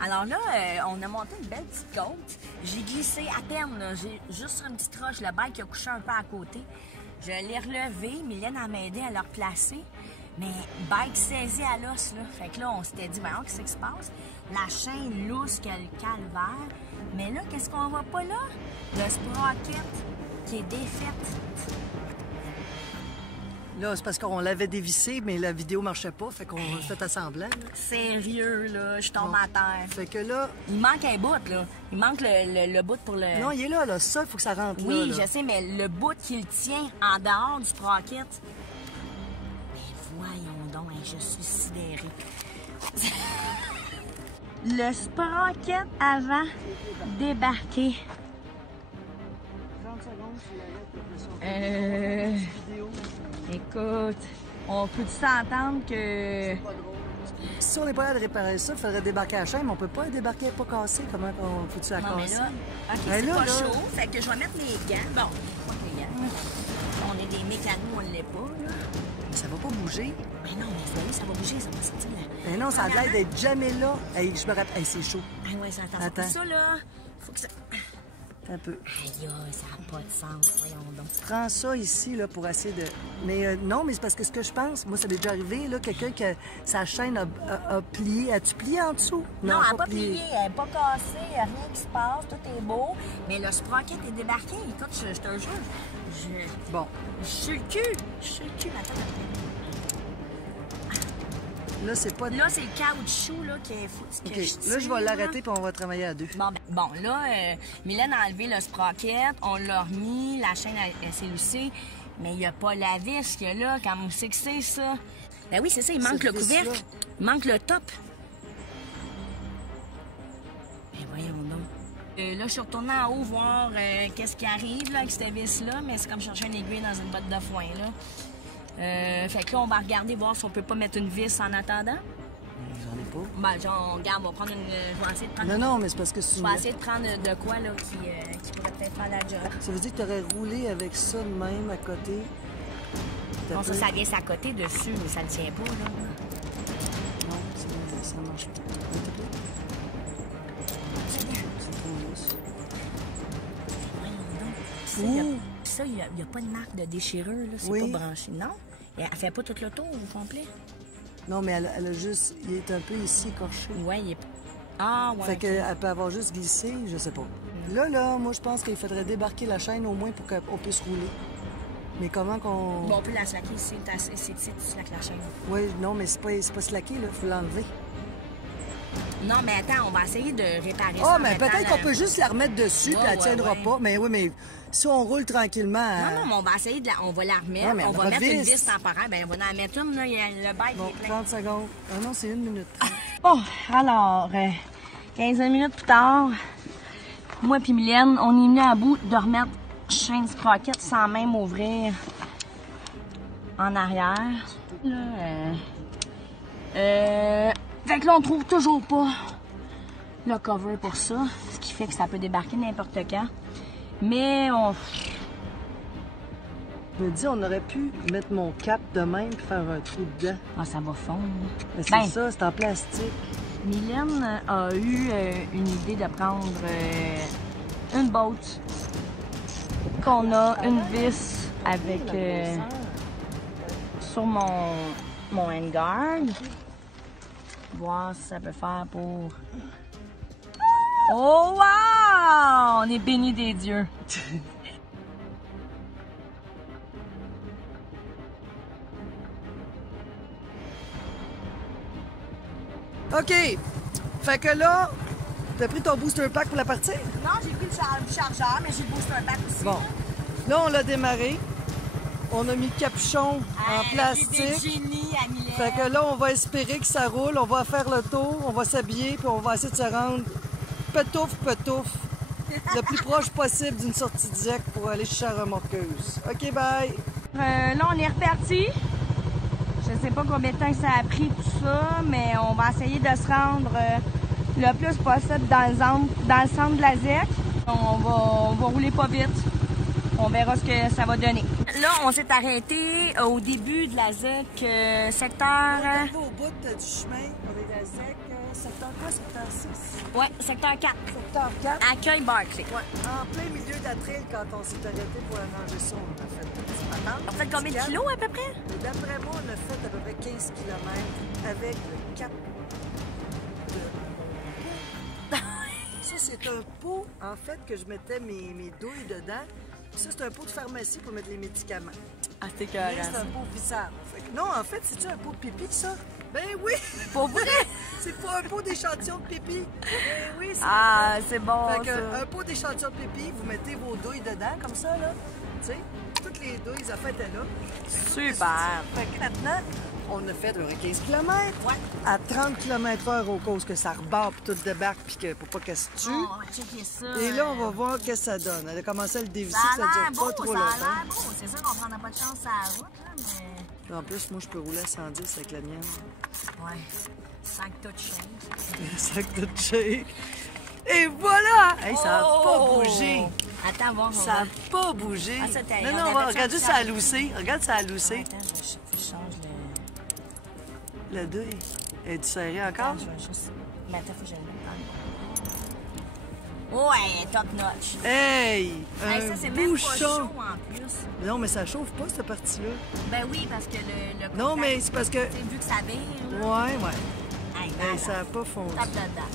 Alors là, on a monté une belle petite côte. J'ai glissé à peine, j'ai juste sur une petite roche, le bike a couché un peu à côté. Je l'ai relevé, Mylène a m'aidé à le replacer. Mais bike saisi à l'os, là. Fait que là, on s'était dit, voyons, qu'est-ce qui se passe? La chaîne lousse que le calvaire. Mais là, qu'est-ce qu'on voit pas là? Le sprocket qui est défaite. Là, c'est parce qu'on l'avait dévissé, mais la vidéo marchait pas, fait qu'on a fait à semblant. Là. Sérieux, là, je tombe à terre. Fait que là... Il manque un bout, là. Il manque le bout pour le... Non, il est là, là. Ça, il faut que ça rentre là. Oui, là. je sais, mais le bout qui le tient en dehors du sprocket... Voyons donc, hein, je suis sidérée. Le sprocket avant débarqué. 30 secondes, je l'arrête, Écoute, on peut s'entendre que... Si on n'est pas là de réparer ça, il faudrait débarquer la chaîne, mais on peut pas débarquer, pas casser. Comment faut-tu la Non, mais casser? là, OK, Ben c'est là, pas là... chaud, fait que je vais mettre mes gants. Bon, pas les gants. On est des mécanos, on l'est pas, là. Ça va pas bouger. Mais non, mais oui, ça va bouger, ça va sortir là. Mais non, ça a l'air d'être jamais là. Hey, je me rappelle. Hey, c'est chaud. Ah ouais, ça attend. Attends. Ça, là, faut que ça... Un peu. Aïe, ça n'a pas de sens, voyons donc. Prends ça ici, là, pour essayer de... Mais non, mais c'est parce que ce que je pense, moi, ça m'est déjà arrivé, là, quelqu'un que sa chaîne a plié. As-tu plié en dessous? Non, elle n'a pas plié, elle n'a pas cassé, il n'y a rien qui se passe, tout est beau. Mais le sprocket est débarqué. Écoute, je te jure, Bon. Je suis le cul. Attends. Là, c'est pas... Là, c'est le caoutchouc, là, qu'il faut que je tire. Là, je vais l'arrêter, puis on va travailler à deux. Bon, là, Mylène a enlevé le sprocket, on l'a remis, la chaîne, elle s'est lissée, mais il n'y a pas la vis qu'il y a là, comme c'est que c'est, ça? Ben oui, c'est ça, il manque le couvercle, il manque le top. Ben voyons donc. Là, je suis retournée en haut voir qu'est-ce qui arrive, là, avec cette vis-là, mais c'est comme chercher une aiguille dans une botte de foin, là. Fait que là, on va regarder, voir si on peut pas mettre une vis en attendant. J'en ai pas. Ben, genre, regarde, on va prendre une... Je vais essayer de prendre... Non, mais c'est parce que c'est... Je vais essayer de prendre de quoi, là, qui pourrait peut-être faire la job. Ça veut dire que tu aurais roulé avec ça de même à côté. Non, ça vient à côté dessus, mais ça ne tient pas, là. Non, ça marche pas. Ça, il n'y a pas de marque de déchirure, là. C'est pas branché. Non? Elle fait pas tout le tour au complet? Non, mais elle a juste... Il est un peu ici écorché. Ouais, il est... Ah, ouais. Fait qu'elle peut avoir juste glissé, je sais pas. Là, moi, je pense qu'il faudrait débarquer la chaîne au moins pour qu'on puisse rouler. Mais comment qu'on... Bon, on peut la slacker, c'est ici que tu slackes la chaîne. Oui, non, mais c'est pas slacké, là. Faut l'enlever. Non, mais attends, on va essayer de réparer ça. Ah, mais peut-être qu'on peut juste la remettre dessus, puis elle tiendra pas. Mais oui, mais si on roule tranquillement... Non, mais on va essayer de la... On va la remettre. On va mettre une vis temporaire. Ben, on va en mettre une, là. Le bike bon, est plein. 30 secondes. Ah non, c'est 1 minute 30. Bon, alors, 15 minutes plus tard, moi et Mylène, on est venus à bout de remettre chaîne sprocket sans même ouvrir en arrière. Là, fait que là, on trouve toujours pas le cover pour ça, ce qui fait que ça peut débarquer n'importe quand. Mais on... Je me dis, on aurait pu mettre mon cap de même et faire un trou dedans. Ah, ça va fondre. Mais c'est ça, c'est en plastique. Mylène a eu une idée de prendre une botte, qu'on a une vis avec sur mon handguard. Voir si ça peut faire pour... Oh wow! On est bénis des dieux. OK. Fait que là, t'as pris ton booster pack pour la partie? Non, j'ai pris le chargeur, mais j'ai le booster pack aussi. Bon. Là, on l'a démarré. On a mis le capuchon en plastique. Génie à Mylène. Fait que là, on va espérer que ça roule. On va faire le tour, on va s'habiller, puis on va essayer de se rendre petouf, le plus proche possible d'une sortie direct pour aller chez la remorqueuse. OK, bye! Là, on est reparti. Je sais pas combien de temps ça a pris tout ça, mais on va essayer de se rendre le plus possible dans le centre de la ZEC. On va rouler pas vite. On verra ce que ça va donner. Là, on s'est arrêté au début de la ZEC, secteur... On est au bout du chemin, on est à secteur quoi? Secteur 6? Ouais, secteur 4. Secteur 4? Accueil Barclay. Ouais, en plein milieu de la trail, quand on s'est arrêté pour aller manger ça, on a fait une petite patente. On fait combien de kilos à peu près? Et d'après moi, on a fait à peu près 15 km avec le cap de... Ça, c'est un pot, en fait, que je mettais mes douilles dedans. Puis ça, c'est un pot de pharmacie pour mettre les médicaments. Ah, c'est Mais c'est un pot vissable. Non, en fait, c'est-tu un pot de pipi, ça? Ben oui! Pour vrai? C'est pas un pot d'échantillon de pipi. Ben oui, c'est Ah, c'est bon, fait que, ça. un pot d'échantillon de pipi, vous mettez vos douilles dedans, comme ça, là. Tu sais, toutes les douilles, en fait, étaient là. Super. Fait que maintenant, on a fait 15 km. Ouais. À 30 km/h au cause que ça rebarre puis tout débarque puis que pour pas qu'elle se tue. Oh, checker ça. Et là, on va voir qu'est-ce que ça donne. Elle a commencé à le dévisser, Ça a ça l'air dure beau, pas trop ça a longtemps. l'air beau. C'est sûr qu'on prendra pas de chance à la route, là, mais... En plus, moi, je peux rouler à 110 avec la mienne. Ouais. Sac tout shake. Un sac de shake. Et voilà! Hey, ça n'a Oh! pas bougé. Attends, voir. Ça n'a pas bougé. Ah, ça, t'as- non, on non, avait regarde fait juste ça. ça a loussé. Regarde ça a loussé. Attends, je change le... Le deuil. Es-tu serré encore? Attends, je vais juste... Mais attends, faut que je le mette dans le... Ouais, top notch. Hey! Hey, Un ça, c'est même pas bouchon! chaud en plus. Non, mais ça chauffe pas, cette partie-là. Ben oui, parce que le Non, contact, mais c'est parce que... tu sais, vu que ça vire, là. Ouais, ouais. Hey, Hey, malade. ça n'a pas fondu. Tape dedans.